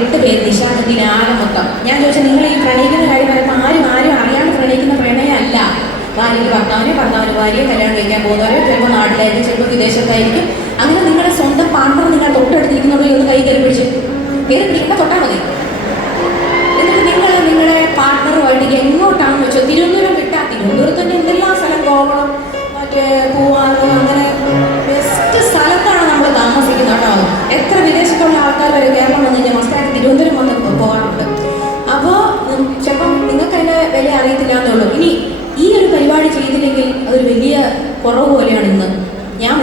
8 പേര് നിശാഗന്ധിന് ആകെ മൊത്തം. ഞാൻ ചോദിച്ചാൽ നിങ്ങൾ ഈ പ്രണയിക്കുന്ന കാര്യം പറയുമ്പോൾ ആരും അറിയാണ്ട് പ്രണയിക്കുന്ന പ്രണയമല്ല. ഭാര്യയ്ക്ക് ഭർത്താവിനെ, ഭർത്താവിന് ഭാര്യയെ കല്യാണം കഴിക്കാൻ പോകുന്നവരോ ചിലപ്പോൾ നാട്ടിലായിരിക്കും, ചിലപ്പോൾ വിദേശത്തായിരിക്കും. അങ്ങനെ നിങ്ങളുടെ സ്വന്തം പാർട്ണർ നിങ്ങൾ തൊട്ടടുത്തിരിക്കുന്നുണ്ടോ ഒന്ന് കൈ കയറി പിടിക്കേണ്ട തൊട്ടാൽ മതി. എന്നിട്ട് നിങ്ങളുടെ പാർട്ണറുമായിട്ട് എങ്ങോട്ടാണെന്ന് വെച്ചാൽ തിരുവനന്തപുരം വിട്ടാൽ തിരുവനന്തപുരത്തിൻ്റെ എന്തെല്ലാം സ്ഥലം, കോവളം, മറ്റേ പൂവാറ്, അങ്ങനെ ബെസ്റ്റ് സ്ഥലത്താണ് നമ്മൾ താമസിക്കുന്നത് കേട്ടോ. എത്ര വിദേശത്തുള്ള ആൾക്കാർ വരെ കേരളം വന്നു കഴിഞ്ഞാൽ മസ്റ്റായിട്ട് തിരുവനന്തപുരം വന്ന് പോകാറുണ്ട്. അപ്പോൾ ചിലപ്പം നിങ്ങൾക്ക് അതിൻ്റെ വില അറിയത്തില്ലാന്നുള്ളൂ. ഇനി ഈ ഒരു പരിപാടി ചെയ്തില്ലെങ്കിൽ അതൊരു വലിയ കുറവ് പോലെയാണ് ഇന്ന്.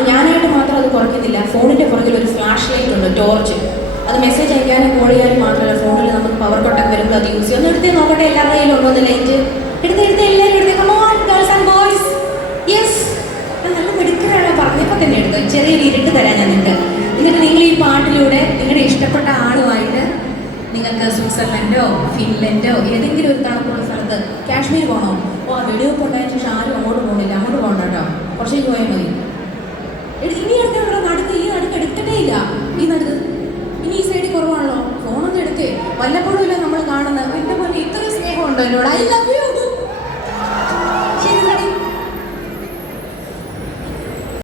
ഞാനായിട്ട് മാത്രം അത് കുറയ്ക്കുന്നില്ല. ഫോണിൻ്റെ പുറകിൽ ഒരു ഫ്ലാഷ് ലൈറ്റ് ഉണ്ട്, ടോർച്ച്. അത് മെസ്സേജ് അയക്കാനും കോൾ ചെയ്യാനും മാത്രമല്ല, ഫോണിൽ നമുക്ക് പവർ കട്ടൊക്കെ വരുമ്പോൾ അത് യൂസ് ചെയ്യും. ഒന്ന് എടുത്തേ നോക്കട്ടെ, എല്ലാവരുടെ കയ്യിലും ഉണ്ടോ എന്ന് ലൈറ്റ്. എടുത്ത് എല്ലാവരും എടുത്തേ. Come on girls and boys. Yes, നല്ല മിടുക്കരാണ്. പറഞ്ഞപ്പോൾ തന്നെ എടുത്തു. ചെറിയൊരു ഇരുട്ട് തരാം ഞാൻ നിങ്ങൾക്ക്. എന്നിട്ട് നിങ്ങൾ ഈ പാട്ടിലൂടെ നിങ്ങളുടെ ഇഷ്ടപ്പെട്ട ആളുമായിട്ട് നിങ്ങൾക്ക് സ്വിറ്റ്സർലൻഡോ ഫിൻലൻഡോ ഏതെങ്കിലും ഒരു തണുപ്പുള്ള സ്ഥലത്ത്, കാശ്മീർ പോകണോ? വെടിവെപ്പ് ഉണ്ടായതിനു ശേഷം ആരും അങ്ങോട്ട് പോകുന്നില്ല. അങ്ങോട്ട് പോകണ്ട കേട്ടോ, കുറച്ചേക്ക് പോയാൽ മതി. ഇനി എടുത്തോ, നടുക്ക് ഈ നടുക്ക് എടുക്കട്ടേ ഇല്ല. ഈ നടുക്ക് ഇനി ഈ സൈഡിൽ കുറവാണല്ലോ, ഫോണൊന്നും എടുക്കേ. വല്ലപ്പോഴും ഇല്ല നമ്മൾ കാണുന്നത്. എൻ്റെ പോലെ ഇത്രയും സ്നേഹമുണ്ടോ എന്നോട്? I love you.